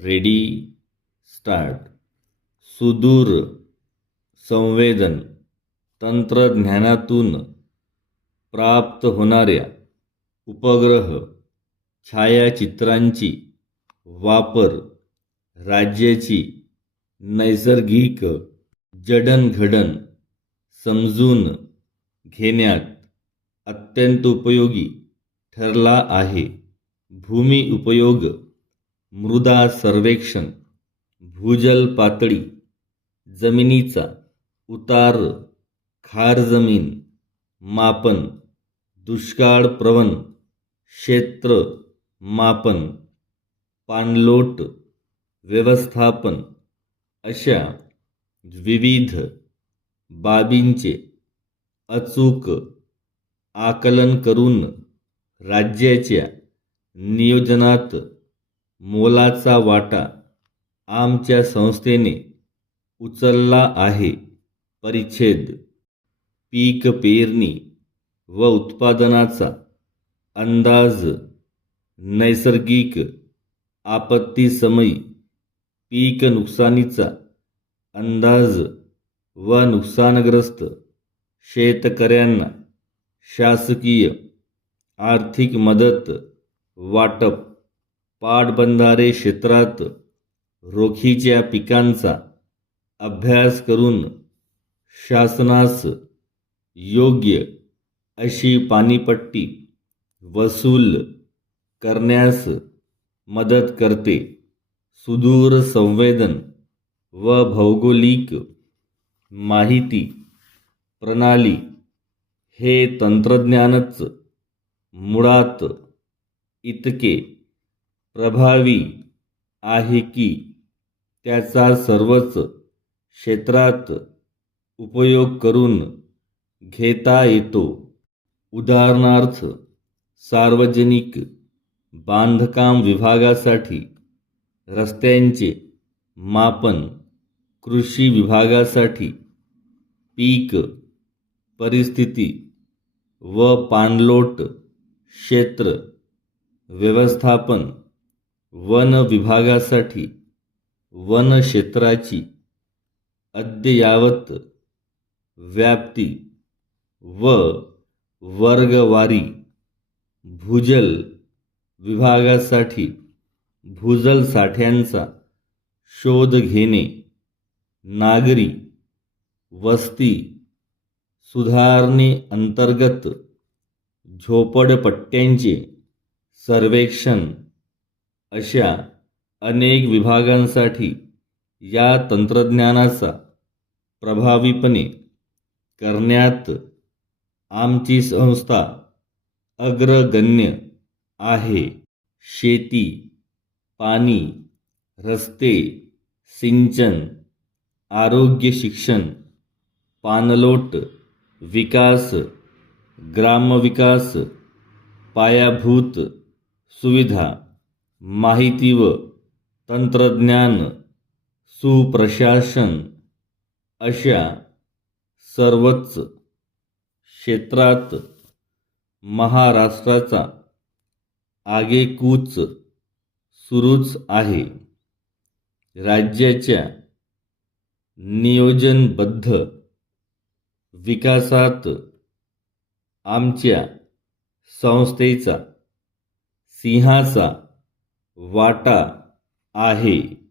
Ready start. सुदूर संवेदन तंत्रज्ञानातून प्राप्त होणाऱ्या उपग्रह छायाचित्रांची वापर राज्याची नैसर्गिक जडणघडण समजून घेण्यात अत्यंत उपयोगी ठरला आहे. भूमी उपयोग, मृदा सर्वेक्षण, भूजल पातळी, जमिनीचा उतार, खार जमीन मापन, दुष्काळ प्रवण क्षेत्र मापन, पाणलोट व्यवस्थापन अशा विविध बाबींचे अचूक आकलन करून राज्याच्या नियोजनात मोलाचा वाटा आमच्या संस्थेने उचलला आहे. परिच्छेद पीक पेरणी व उत्पादनाचा अंदाज, नैसर्गिक आपत्तीसमयी पीक नुकसानीचा अंदाज व नुकसानग्रस्त शेतकऱ्यांना शासकीय आर्थिक मदत वाटप, पाटबंधारे क्षेत्रात रोखीच्या पिकांचा अभ्यास करून शासनास योग्य अशी पाणीपट्टी वसूल करण्यास मदत करते. सुदूर संवेदन व भौगोलिक माहिती प्रणाली हे तंत्रज्ञानच मुळात इतके प्रभावी आहे की त्याचा सर्वच क्षेत्रात उपयोग करून घेता येतो. उदाहरणार्थ, सार्वजनिक बांधकाम विभागासाठी रस्त्यांचे मापन, कृषी विभागासाठी पीक परिस्थिती व पाणलोट क्षेत्र व्यवस्थापन, वन विभागासाठी वन क्षेत्राची अद्ययावत व्याप्ती व वर्गवारी, भूजल विभागासाठी भूजल साठ्यांचा शोध घेणे, नागरी वस्ती सुधारणे अंतर्गत झोपडपट्ट्यांचे सर्वेक्षण अशा अनेक विभागांसाठी या तंत्रज्ञानाचा प्रभावीपणे करण्यात आमची संस्था अग्रगण्य आहे. शेती, पाणी, रस्ते, सिंचन, आरोग्य, शिक्षण, पाणलोट विकास, ग्रामविकास, पायाभूत सुविधा, माहिती व तंत्रज्ञान, सुप्रशासन अशा सर्वच क्षेत्रात महाराष्ट्राचा आगेकूच सुरूच आहे. राज्याच्या नियोजनबद्ध विकासात आमच्या संस्थेचा सिंहाचा वाटा आहे.